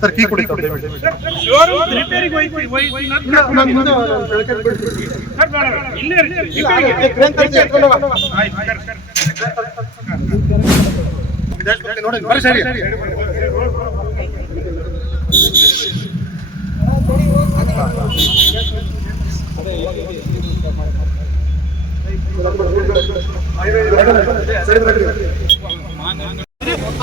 Sir key ಕೊಡಿ ರಿಪೇರಿಗೆ ನೋಡಿ ಸರಿ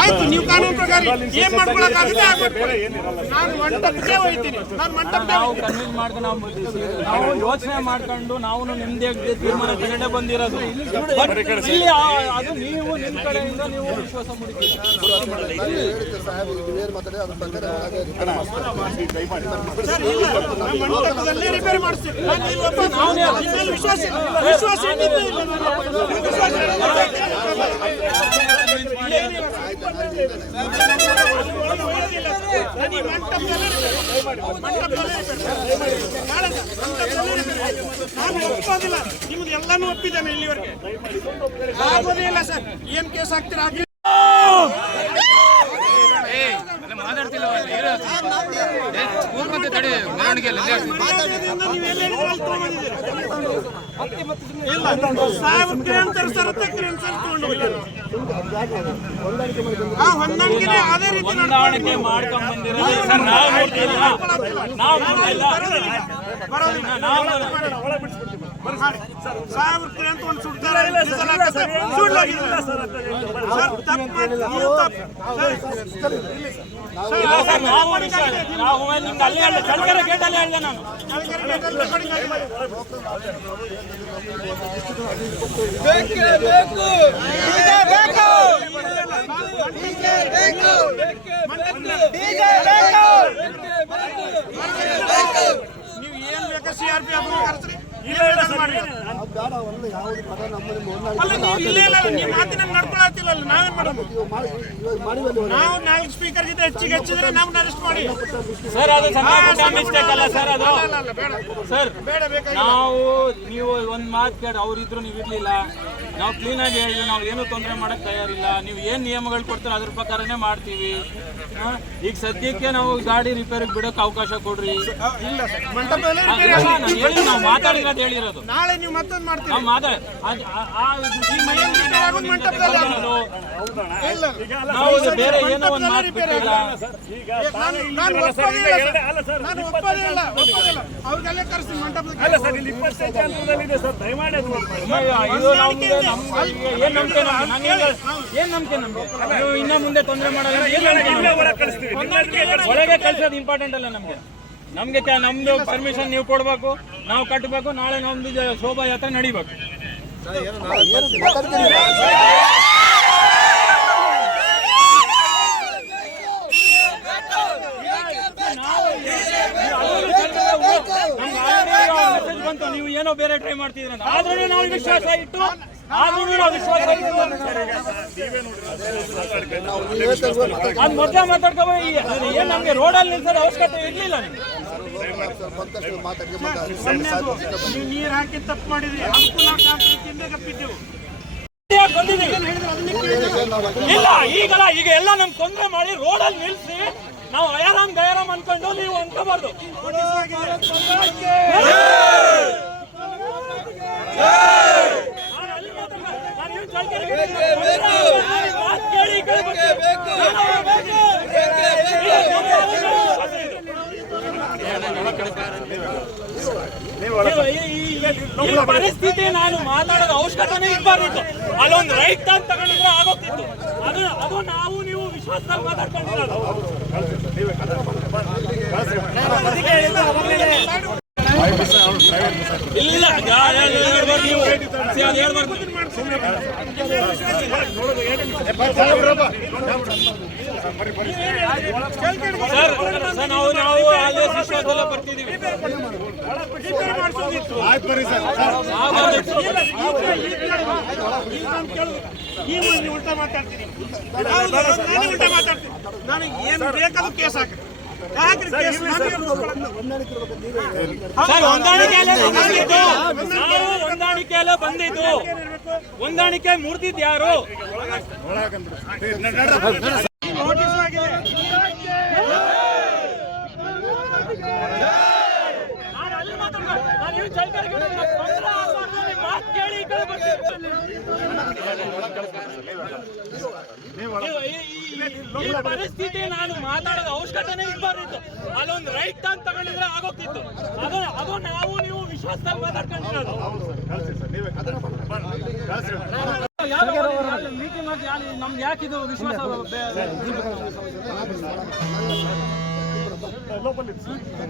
ಆಯ್ತು. ನೀವು ಕಾನೂನು ಪ್ರಕಾರ ಏನ್ ಮಾಡ್ಕೊಳಕ್ಕಾಗುತ್ತೆ ನಾನು ಮಂಟಪಕ್ಕೆ ಹೋಗ್ತೀನಿ. ನಾನು ಮಂಟಪಕ್ಕೆ ಕನ್ವಿನ್ಸ್ ಮಾಡ್ಕೊಂಡು ನಾವು ಯೋಚನೆ ಮಾಡ್ಕೊಂಡು ನಾವು ನಿಮ್ದೇ ತೀರ್ಮಾನ ತಗೊಂಡೇ ಬಂದಿರೋದು. ಇಲ್ಲಿ ಅದು ನೀವು ನಿಮ್ಮ ಕಡೆಯಿಂದ ನೀವು ವಿಶ್ವಾಸ ಮೂಡಿಸಿ ಮಂಟಪದಲ್ಲೇ ರಿಪೇರಿ ಮಾಡಿಸ್ತೀನಿ. ವಿಶ್ವಾಸ ನಾನು ಒಪ್ಪೋದಿಲ್ಲ. ನಿಮ್ದು ಎಲ್ಲಾನು ಒಪ್ಪಿದ್ದೇನೆ ಇಲ್ಲಿವರೆಗೆ. ಆಗೋದೇ ಇಲ್ಲ ಸರ್. ಏನ್ ಕೇಸ್ ಹಾಕ್ತೀರಾ ಹಾಕಿ. ಹೊಂದಾಣಿಕೆ ಮಾಡ್ಕೊಂಡ್ ಬಂದಿರೋದು ಸರ್. ನಾವು ನಿಮ್ಗೆ ಅಲ್ಲಿ ಹೇಳಿದೆ, ಚಳ್ಳಕೆರೆ ಗೇಟಲ್ಲಿ ಹೇಳಿದೆ ನಾನು. ನೀವು ಏನ್ ಬೇಕಾ CRPF ಕರೆಸ್ರಿ. ನಾವು 4 ಸ್ಪೀಕರ್ ಗಿಂತ ಹೆಚ್ಚಿಗೆ ಹೆಚ್ಚಿದ್ರೆ ನಾವು ಅರೆಸ್ಟ್ ಮಾಡಿ ಸರ್. ಅದು ಸಣ್ಣ ಮಿಸ್ಟೇಕ್ ಅಲ್ಲ ಸರ್. ಅದು ಸರ್ ನಾವು ನೀವು ಒಂದ್ ಮಾತು ಕೇಳಿ ಅವ್ರಿದ್ರು ನೀವು ಇರ್ಲಿಲ್ಲ. ನಾವು ಕ್ಲೀನ್ ಆಗಿ ಹೇಳಿದ್ವಿ, ನಾವು ಏನು ತೊಂದರೆ ಮಾಡಕ್ ತಯಾರಿಲ್ಲ. ನೀವು ಏನ್ ನಿಯಮಗಳು ಕೊಡ್ತೀರ ಅದ್ರ ಪ್ರಕಾರನೇ ಮಾಡ್ತೀವಿ. ಈಗ ಸದ್ಯಕ್ಕೆ ನಾವು ಗಾಡಿ ರಿಪೇರಿಗೆ ಬಿಡೋಕೆ ಅವಕಾಶ ಕೊಡ್ರಿ. ನಾವು ಮಾತಾಡಿರೋದು ಹೇಳಿರೋದು. ನಾಳೆ ನೀವು ಮತ್ತೊಂದು ಮಾಡ್ತೀವಿ. ನಾವು ಮಾತಾಡ ನಾವು ಬೇರೆ ಏನೋ ಒಂದು ಮಾತಾಡಿಲ್ಲ. ಅವ್ರಿಗೆಲ್ಲ ಕರೆಸ್ತೀನಿ ಮಂಟಪಕ್ಕೆ. ಏನ್ ನಂಬಿಕೆ ನಮ್ಗೆ? ನೀವು ಇನ್ನ ಮುಂದೆ ತೊಂದರೆ ಮಾಡಲ್ಲ. ಒಳಗೆ ಕಳ್ಸೋದು ಇಂಪಾರ್ಟೆಂಟ್ ಅಲ್ಲ ನಮ್ಗೆ. ನಮ್ದು ಪರ್ಮಿಷನ್ ನೀವು ಕೊಡ್ಬೇಕು, ನಾವು ಕಟ್ಟಬೇಕು. ನಾಳೆ ನಮ್ದು ಶೋಭಾಯಾತ್ರೆ ನಡಿಬೇಕು. ಬಂತು ನೀವು ಏನೋ ಬೇರೆ ಟ್ರೈ ಮಾಡ್ತಿದ್ರ. ಆದ್ರೂ ನಾವು ವಿಶ್ವಾಸ ಇಟ್ಟು ಅದ್ ಮೊದಲ ಮಾತಾಡ್ಕೋ. ಏನ್ ನಮ್ಗೆ ರೋಡಲ್ಲಿ ನಿಲ್ಸೋದು ಅವಶ್ಯಕತೆ ಇರ್ಲಿಲ್ಲ. ನೀವು ನೀರ್ ಹಾಕಿ ತಪ್ಪು ಮಾಡಿದ್ರಿ. ಗಪ್ಪಿದ್ದೆವು ಇಲ್ಲ ಈಗಲ್ಲ. ಈಗ ಎಲ್ಲ ನಮ್ ತೊಂದರೆ ಮಾಡಿ ರೋಡಲ್ಲಿ ನಿಲ್ಸಿ ನಾವು ಅಯಾರಾಮ್ ಗಯಾರಾಮ್ ಅನ್ಕೊಂಡು ನೀವು ಅನ್ಕೋಬಾರ್ದು. ಈ ಪರಿಸ್ಥಿತಿ ನಾನು ಮಾತಾಡೋದು ಅವಶ್ಯಕತೆನೇ ಇರಬಾರ್ದಿತ್ತು. ಅಲ್ಲೊಂದು ರೈಟ್ ಅಂತ ತಗೊಂಡಿದ್ರೆ ಆಗೋಗ್ತಿತ್ತು. ಅದು ನಾವು ನೀವು ವಿಶ್ವಾಸದಲ್ಲಿ ಮಾತಾಡ್ಕೊಂಡಿರೋದು. ಇಲ್ಲ ನಾವು ಅಲ್ಲೇ ವಿಶ್ವಾಸದಲ್ಲ ಬರ್ತಿದೀವಿ. ರಿಜಿಸ್ಟರ್ ಮಾಡಿಸೋದಿತ್ತು. ಆಯ್ತು ಬರ್ರಿ ಸರ್. ನೀವು ಉಲ್ಟಾ ಮಾತಾಡ್ತೀನಿ. ನಾನು ಉಲ್ಟಾ ಮಾತಾಡ್ತೀನಿ. ನನಗೆ ಏನು ಬೇಕಾದ್ರೂ ಕೇಸ್ ಹಾಕಿ. ಯಾಕ್ರಿ ಕೇಸ್ ಹೊಂದಾಣಿಕೆಯಲ್ಲೇ ಬಂದಿದ್ದು. ಹೊಂದಾಣಿಕೆ ಮುರಿದಿದ್ದು ಯಾರು? ನೋಟಿಸ್ ಆಗಿದೆ. ಈ ಪರಿಸ್ಥಿತಿ ನಾನು ಮಾತಾಡೋದ ಅವಶ್ಯಕತೆನೇ ಇರ್ಬಾರ್ದಿತ್ತು. ಅಲ್ಲೊಂದು ರೈಟ್ ಅಂತ ತಗೊಂಡಿದ್ರೆ ಆಗೋಗ್ತಿತ್ತು. ಅದು ನಾವು ನೀವು ವಿಶ್ವಾಸದಲ್ಲಿ ಮಾತಾಡ್ಕೊಂಡಿರೋದು. ಮೀಟಿಂಗ್ ಮಾಡಿ ನಮ್ಗೆ ಯಾಕಿದು ವಿಶ್ವಾಸ?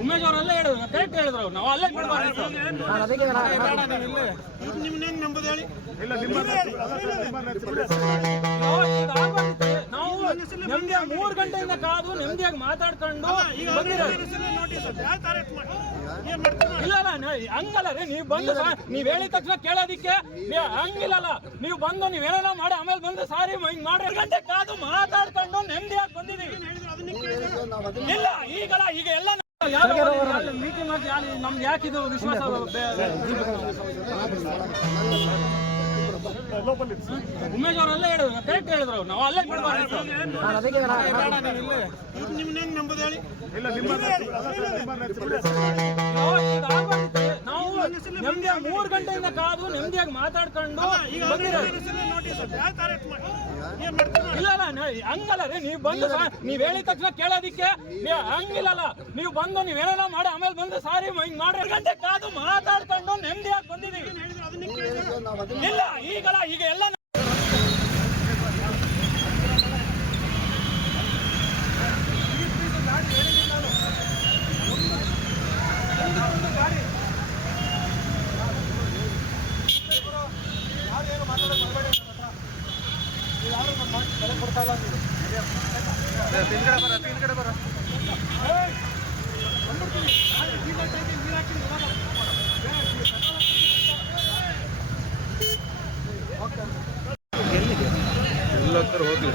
ಉಮೇಶ್ ಅವರೆಲ್ಲ ಹೇಳಿದ್ರು, ಕರೆಕ್ಟ್ ಹೇಳಿದ್ರು. ನಾವು ಅಲ್ಲೇ ಬಿಡಬಾರ್ದು. ನಿಮ್ನೇನು ನಂಬೋದು ಹೇಳಿ. ನಾವು ನೆಮ್ಮದಿಯಾಗಿ 3 ಗಂಟೆಯಿಂದ ಕಾದು ನೆಮ್ಮದಿಯಾಗಿ ಮಾತಾಡ್ಕೊಂಡು ಇಲ್ಲ ಹಂಗಲ್ಲ ರೀ. ನೀವು ಬಂದು ನೀವ್ ಹೇಳಿದ ತಕ್ಷಣ ಕೇಳೋದಿಕ್ಕೆ ಹಂಗಿಲ್ಲಲ್ಲ. ನೀವು ಬಂದು ನೀವೇನೆಲ್ಲ ಮಾಡಿ ಆಮೇಲೆ ಬಂದು ಸಾರಿ ಹಿಂಗ್ ಮಾಡಿ ಗಂಟೆ ಕಾದು ಮಾತಾಡ್ಕೊಂಡು ನೆಮ್ಮದಿಯಾಗಿ ಬಂದಿದ್ದೀವಿ. ಇಲ್ಲ ಈಗಲ್ಲ, ಈಗ ಎಲ್ಲ ಮೀಟಿಂಗ್ ಮಾಡಿ ನಮ್ಗೆ ಯಾಕಿದು ವಿಶ್ವಾಸ? ಉಮೇಶ್ ಅವರೆಲ್ಲ ಹೇಳಿದ್ರು, ಕರೆಕ್ಟ್ ಹೇಳಿದ್ರು. ನಾವು ಅಲ್ಲೇ ಬಿಡಬಾರ್ದು. ನಿಮ್ನೇನು ನಂಬೋದು ಹೇಳಿ. ನಾವು ನೆಮ್ಮದಿಯಾಗಿ 3 ಗಂಟೆಯಿಂದ ಕಾದು ನೆಮ್ಮದಿಯಾಗಿ ಮಾತಾಡ್ಕೊಂಡು ಇಲ್ಲ ಹಂಗಲ್ಲ ರೀ. ನೀವು ಬಂದು ನೀವ್ ಹೇಳಿದ ತಕ್ಷಣ ಕೇಳೋದಿಕ್ಕೆ ಹಂಗಿಲ್ಲಲ್ಲ. ನೀವು ಬಂದು ನೀವೇನೆಲ್ಲ ಮಾಡಿ ಆಮೇಲೆ ಬಂದು ಸಾರಿ ಹಿಂಗ್ ಮಾಡಿ ಗಂಟೆ ಕಾದು ಮಾತಾಡ್ಕೊಂಡು ನೆಮ್ಮದಿಯಾಗಿ ಬಂದಿದ್ದೀವಿ. ಇಲ್ಲ ಈಗಲ್ಲ, ಈಗ ಎಲ್ಲ ಎಲ್ಲತ್ತರ ಹೋಗ್ಲಿ.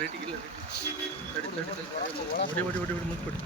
ರೇಟಿಗಿಲ್ಲ ಮುಂದ್ಕೊಡಿ.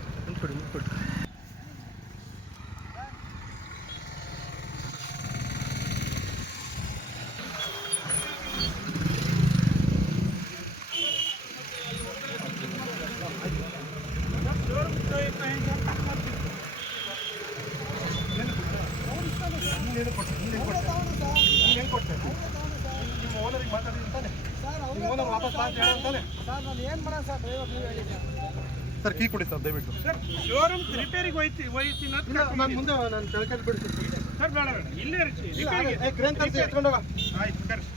ಸರ್ ಕೀ ಕೊಡಿ ಸರ್ ದಯವಿಟ್ಟು. ಸರ್ ಶೋರೂಮ್ ರಿಪೇರಿಗೆ ಹೋಯ್ತೀನಿ ನಾನು ಮುಂದೆ ನಾನು ಕೆಳಕಲ್ಲಿ ಬಿಡ್ತೀನಿ ಸರ್. ಬೇಡ ಇಲ್ಲೇ ರಿಪೇರಿಗೆ ಕ್ರೇನ್ ತರಿಸಿ ಎತ್ಕೊಂಡು ಹೋಗ. ಆಯ್ತು ಕರೆಸಿ.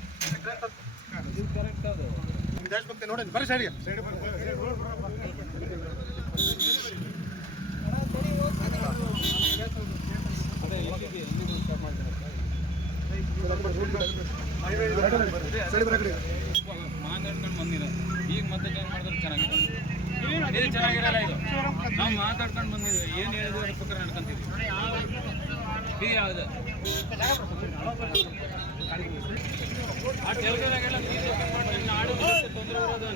ದೇಶಭಕ್ತಿ ನೋಡಿ ಬರ್ರಿ ಸೈಡ್ಗೆ. ಮಾತಾಡ್ಕೊಂಡು ಬಂದಿರೋ ಈಗ ಮತ್ತೆ ಚೇಂಜ್ ಮಾಡಿದ್ರೆ ಚೆನ್ನಾಗಿದೆ. ಇದು ಚೆನ್ನಾಗಿರಲ್ಲ. ಇದು ನಾವು ಮಾತಾಡ್ಕೊಂಡು ಬಂದಿದ್ದೀವಿ. ಏನು ಹೇಳಿದ್ರು ಅದ್ರ ಪ್ರಕಾರ ನಡ್ಕೊಂತೀವಿ. ಇದು ಯಾವುದು ಆ ಕೆಲಸದಾಗೆಲ್ಲ ಆಡೋದು ತೊಂದರೆ ಇರೋದು.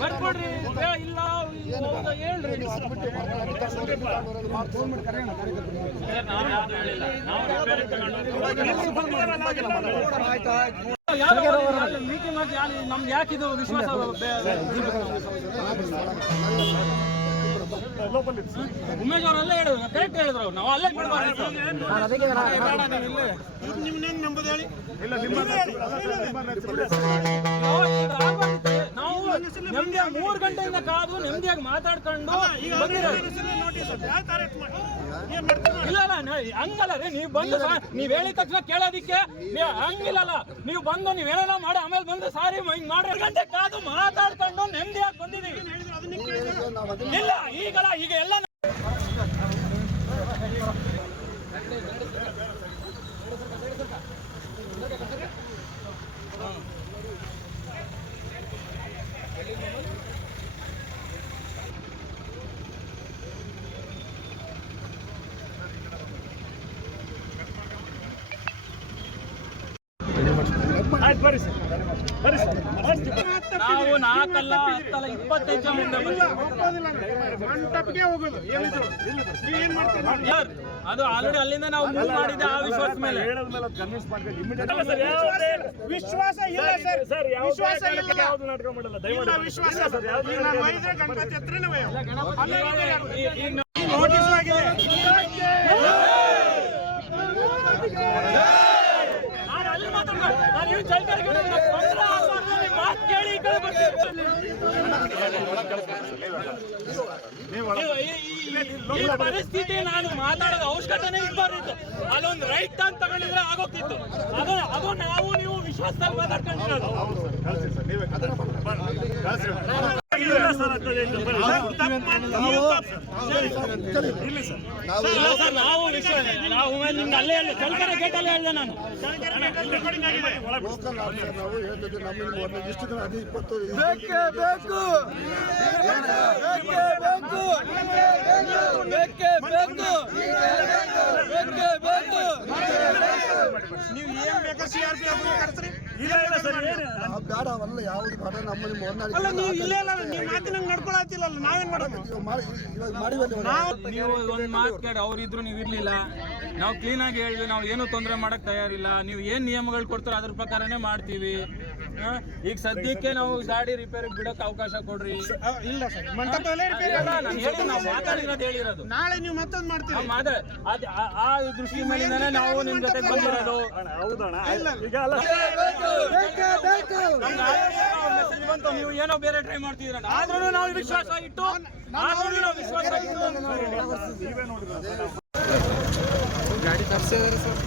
ಬರ್ಕೊಡ್ರಿ ಇಲ್ಲ ಹೌದಾ ಹೇಳ್ರಿ ನಾವು ಯಾವ್ದು ಹೇಳಿಲ್ಲ ನಾವು ರಿಪೇರಿ ತಗೊಂಡು ಮೀಟಿಂಗ್ ಮಾಡಿ ನಮ್ಗೆ ಯಾಕಿದು ವಿಶ್ವಾಸ ಉಮೇಶ್ ಅವರೆಲ್ಲ ಹೇಳಿದ್ರು ಕರೆಕ್ಟ್ ಹೇಳಿದ್ರು ನಾವು ಅಲ್ಲೇ ನಿಮ್ನೇನು ನಂಬುದು ಹೇಳಿ ನಾವು ನೆಮ್ಮದಿಯಾಗಿ 3 ಗಂಟೆಯಿಂದ ಕಾದು ನೆಮ್ಮದಿಯಾಗಿ ಮಾತಾಡ್ಕೊಂಡು ಇಲ್ಲ ಹಂಗಲ್ಲ ರೀ ನೀವು ಬಂದು ನೀವ್ ಹೇಳಿದ ತಕ್ಷಣ ಕೇಳೋದಿಕ್ಕೆ ಹಂಗಿಲ್ಲಲ್ಲ ನೀವು ಬಂದು ನೀವೇನೋ ಮಾಡಿ ಆಮೇಲೆ ಬಂದು ಸಾರಿ ಹಿಂಗ್ ಮಾಡ್ರಿ ಗಂಟೆ ಕಾದು ಮಾತಾಡ್ಕೊಂಡು ನೆಮ್ಮದಿಯಾಗಿ ಬಂದಿದ್ದೀವಿ ಇಲ್ಲ ಈಗಲ್ಲ ಈಗ ಎಲ್ಲ ನಾವು 4 ಅಲ್ಲ 10 ಅಲ್ಲ 25 ಜನ ಮುಂದೆ ಮಂಟಪಕ್ಕೆ ಹೋಗೋದು ಅದು ಆಲ್ರೆಡಿ ಅಲ್ಲಿಂದ ನಾವು ಮೂವ್ ಮಾಡಿದ್ದೆ ಆ ವಿಶ್ವಾಸ ಮೇಲೆ ವಿಶ್ವಾಸ ಇಲ್ಲ ಸರ್ ವಿಶ್ವಾಸ ಇಲ್ಲ ವಿಶ್ವಾಸ ನಾನು ಒಯ್ದ್ರೆ ಗಣಪತಿ ಹತ್ರನೇ ನೋಟಿಸ್ ಆಗಿದೆ ಪರಿಸ್ಥಿತಿ ನಾನು ಮಾತಾಡೋದು ಅವಶ್ಯಕತೆನೇ ಇರ್ಬಾರ್ದಿತ್ತು ಅಲ್ಲೊಂದು ರೈಟ್ ಅಂತ ತಗೊಂಡಿದ್ರೆ ಆಗೋಗ್ತಿತ್ತು ಅದು ನಾವು ನೀವು ವಿಶ್ವಾಸದಲ್ಲಿ ಮಾತಾಡ್ಕೊಂಡಿರೋದು ನಾವು ನಾವು ನಿಮ್ಗೆ ಅಲ್ಲೇ ಹೇಳಿ ಚಳ್ಕೆರೆ ಗೇಟಲ್ಲೇ ಹೇಳಿದೆ ನಾನು ನೀವು ಏನ್ ಬೇಕಾ CRPF ಕರೆಸ್ರಿ ಬೇಡ ಅವಲ್ಲ ಯಾವ್ದು ಬೇಡ ನಮ್ಮಲ್ಲಿ ಅಲ್ಲ ನೀವು ಇಲ್ಲೇ ಅಲ್ಲ ನೀವು ಮಾತಿನಂಗೆ ನಡ್ಕೊಳತ್ತಿಲ್ಲ ನಾವೇನ್ ಮಾಡೋದು ನೀವು ಒಂದ್ ಮಾತು ಕೇಳಿ ಅವ್ರಿದ್ರು ನೀವು ಇರ್ಲಿಲ್ಲ ನಾವು ಕ್ಲೀನ್ ಆಗಿ ಹೇಳಿದ್ವಿ ನಾವು ಏನು ತೊಂದರೆ ಮಾಡಕ್ ತಯಾರಿಲ್ಲ ನೀವು ಏನ್ ನಿಯಮಗಳು ಕೊಡ್ತಾರೋ ಅದ್ರ ಪ್ರಕಾರನೇ ಮಾಡ್ತೀವಿ ಈಗ ಸದ್ಯಕ್ಕೆ ನಾವು ಗಾಡಿ ರಿಪೇರಿ ಬಿಡಕ್ ಅವಕಾಶ ಕೊಡ್ರಿ ಇಲ್ಲ ಸರ್ ಮಂಟಪದಲ್ಲೇ ನಾವು ಮಾತಾಡಿರೋದು ಹೇಳಿರೋದು ನಾಳೆ ನೀವು ಮತ್ತೊಂದು ಮಾಡ್ತೀರಿ ಆ ದೃಷ್ಟಿ ಮೇಲಿಂದಾನೆ ನಾವು ನಿಮ್ ಜೊತೆ ಬಂದಿರೋದು ಮೆಸೇಜ್ ಬಂತು ನೀವು ಏನೋ ಬೇರೆ ಟ್ರೈ ಮಾಡ್ತಿದ್ರ ಆದ್ರೂ ನಾವು ವಿಶ್ವಾಸ ಇಟ್ಟು ಗಾಡಿ ತರಿಸಿದಾರೆ ಸರ್